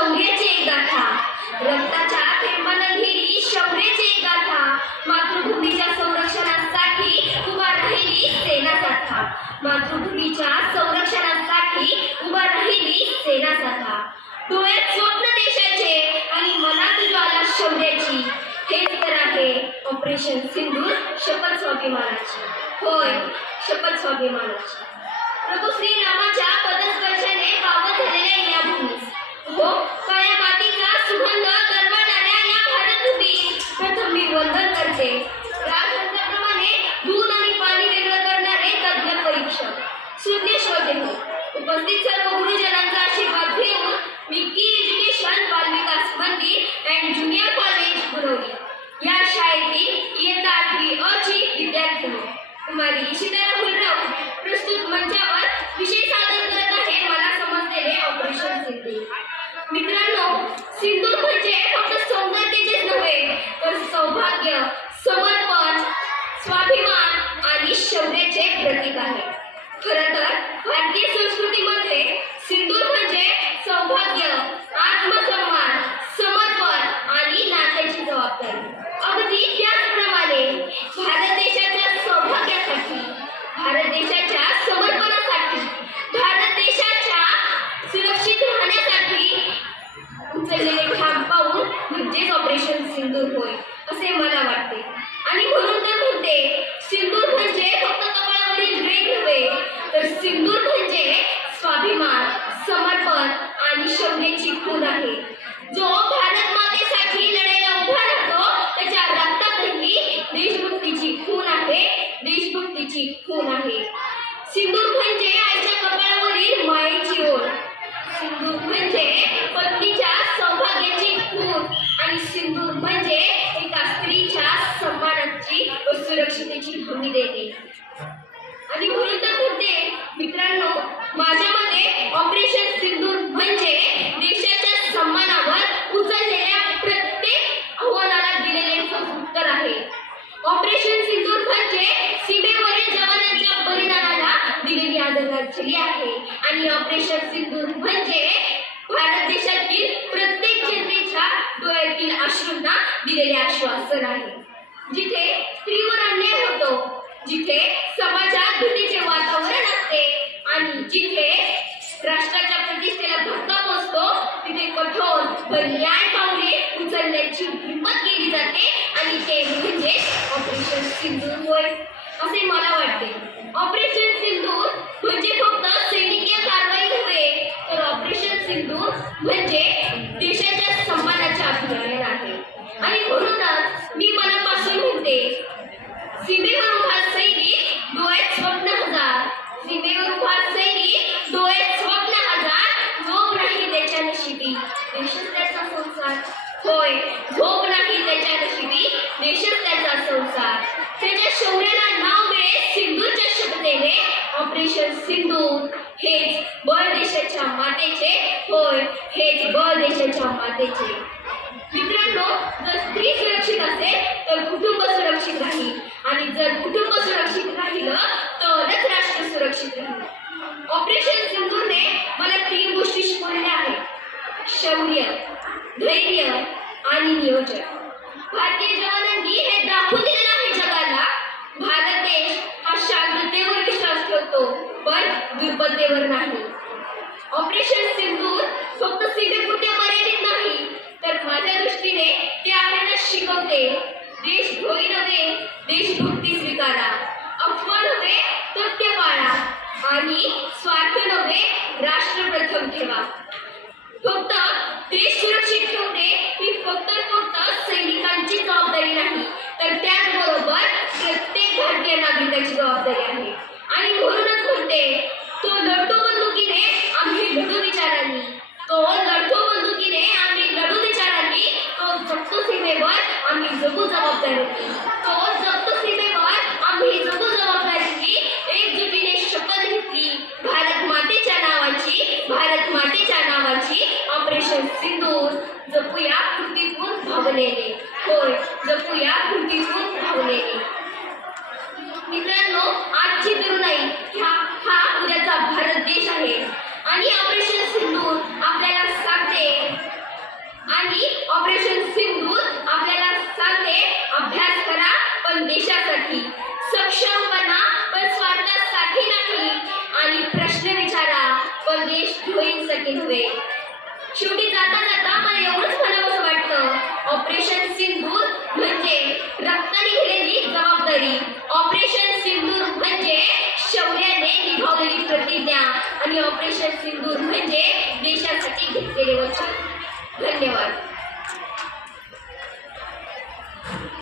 शौर्याची गाथा, रक्ताच्या थेंबानं लिहिली शौर्याची गाथा, मातृभूमीच्या संरक्षणासाठी उभा राहिली सेना साथा, मातृभूमीच्या संरक्षणासाठी उभा राहिली सेना साथा. डोळ्यात स्वप्न देशाचे आणि मनात ज्वाला शौर्याची, हेच तर आहे ऑपरेशन सिंदूर, शपथ स्वाभिमानाची. होय, शपथ स्वाभिमानाची. प्रभू श्रीरामाच्या पदस्पर्शाने पावन झालेल्या या भूमीस, हो काळ्या मातीचा सुगंध दरवळणाऱ्या या भारतभूमीस प्रथम मी वंदन करते. राजहंसाप्रमाणे दूध आणि पाणी वेगळं करणारे तज्ञ परीक्षक, सुज्ञ उपस्थित सर्व गुरुजनांचा आशीर्वाद घेऊन मी की एज्युकेशन बालविकास मंदिर अँड ज्युनियर कॉलेज बुरवली या शाळेतील इयत्ता 8वी अ ची विद्यार्थिनी कुमारी इशिता फुलराव प्रस्तुत मंचावर विषय सादर करत आहे मला समजलेले ऑपरेशन सिंदूर. मित्रांनो, सिंदूर म्हणजे फक्त सौंदर्याचेच नव्हे तर सौभाग्य, समर्पण, स्वाभिमान आणि शौर्याचे प्रतीक आहे. खरं तर भारतीय संस्कृतीमध्ये सिंदूर म्हणजे सौभाग्य, आत्मसन्मान, समर्पण आणि नात्याची जबाबदारी. अगदी त्याचप्रमाणे भारत देशाच्या सौभाग्यासाठी, भारत देशाच्या समर्पणासाठी, भारत देशाच्या सुरक्षित राहण्यासाठी उचललेले ठाम पाऊल म्हणजेच ऑपरेशन सिंदूर होय असे मला वाटते. आणि म्हणून तर म्हणते, सिंदूर म्हणजे फक्त कपाळावरील रेख नव्हे तर सिंदूर म्हणजे स्वाभिमान, समर्पण आणि शौर्याची खूण आहे. जो भारत मातेसाठी लढायला उभा राहतो त्याच्या रक्तातही देशभक्तीची खूण आहे, देशभक्तीची खूण आहे. सिंदूर म्हणजे आईच्या कपाळावरील मायेची ओढ, सिंदूर म्हणजे पत्नीच्या सौभाग्याची खूण आणि सिंदूर म्हणजे एका स्त्रीच्या सन्मानाची व सुरक्षितेची हमी देणे. आणि म्हणून तर म्हणते मित्रांनो, माझ्या मते ऑपरेशन सिंदूर म्हणजे देशाच्या सन्मानावर उचललेल्या प्रत्येक आव्हानाला दिलेले उत्तर आहे. ऑपरेशन सिंदूर म्हणजे सीमेवरील जवानांच्या बलिदानाला दिलेली आदरांजली आहे. आणि ऑपरेशन सिंदूर म्हणजे भारत देशातील प्रत्येक जनतेच्या डोळ्यातील अश्रूंना दिलेले आश्वासन आहे. जिथे स्त्रीवर अन्याय होतो, जिथे समाजात भीतीचे वातावरण असते आणि जिथे राष्ट्राच्या प्रतिष्ठेला धक्का पोचतो तिथे कठोर व न्याय पावले उचलण्याची हिंमत केली जाते आणि ते म्हणजे ऑपरेशन सिंदूर होय असे मला वाटते. ऑपरेशन सिंदूर म्हणजे फक्त सैनिकीय कारवाई नव्हे तर ऑपरेशन सिंदूर म्हणजे देशाच्या सन्मानाचे अभियान आहे. आणि म्हणूनच मी मनापासून म्हणते, सीमेवर उभा सैनिक, डोळ्यात स्वप्न हजार, सीमेवर उभा सैनिक, डोळ्यात स्वप्न हजार, झोप नाही त्याच्या नशिबी, देशच त्याचा संसार. होय, झोप नाही त्याच्या नशिबी, देशच त्याचा संसार. त्याच्या शौर्याला नाव मिळेल सिंदूरच्या शपथेने. ऑपरेशन सिंदूर हेच बळ देशाच्या मातेचे, होय हेच बळ देशाच्या मातेचे. मित्रांनो, जर स्त्री सुरक्षित असेल तर कुटुंब सुरक्षित राहील आणि जर कुटुंब सुरक्षित राहिलं तरच राष्ट्र सुरक्षित राहील. ऑपरेशन सिंदूरने मला 3 गोष्टी शिकवलेल्या आहेत: शौर्य, धैर्य आणि नियोजन. भारतीय जवानांनी हे दाखवून दिलेलं आहे जगाला. भारत देश हा शांततेवर विश्वास ठेवतो पण दुर्बलतेवर नाही. ऑपरेशन सिंदूर फक्त सीमेपुरते मर्यादित नाही तर माझ्या दृष्टीने ते आपल्याला शिकवते, देशद्रोही नव्हे देशभक्ती स्वीकारा, अफवा नव्हे तथ्य पाळा आणि स्वार्थ नव्हे राष्ट्र प्रथम ठेवा. फक्त देश सुरक्षित ठेवणे ही फक्त सैनिकांची जबाबदारी नाही तर त्याचबरोबर प्रत्येक भारतीय नागरिकाची जबाबदारी आहे. आणि म्हणूनच म्हणते, तो लढतो बंदुकीने आम्ही लढू विचारांनी, तो लढतो बंदुकीने आम्ही लढू विचारांनी, तो जगतो सीमेवर आम्ही जगू जबाबदारीने, तो जगतो सीमेवर आम्ही जगू जबाबदारीने. एकजुटीने शपथ घेतली भारत मातेच्या नावाची, भारत मातेच्या नावाची. ऑपरेशन सिंदूर जपूया कृतीतून भावनेने, होय जपूया कृतीतून भावनेने. मित्रांनो, आजची तरुणाई हा उद्याचा भारत देश आहे आणि ऑपरेशन सिंदूर आपल्याला सांगते नव्हे. शेवटी जाता जाता मला एवढंच म्हणावंसं वाटतं, ऑपरेशन सिंदूर म्हणजे रक्ताने घेतलेली जबाबदारी, ऑपरेशन सिंदूर म्हणजे शौर्याने निभावलेली प्रतिज्ञा आणि ऑपरेशन सिंदूर म्हणजे देशासाठी घेतलेले वचन. धन्यवाद.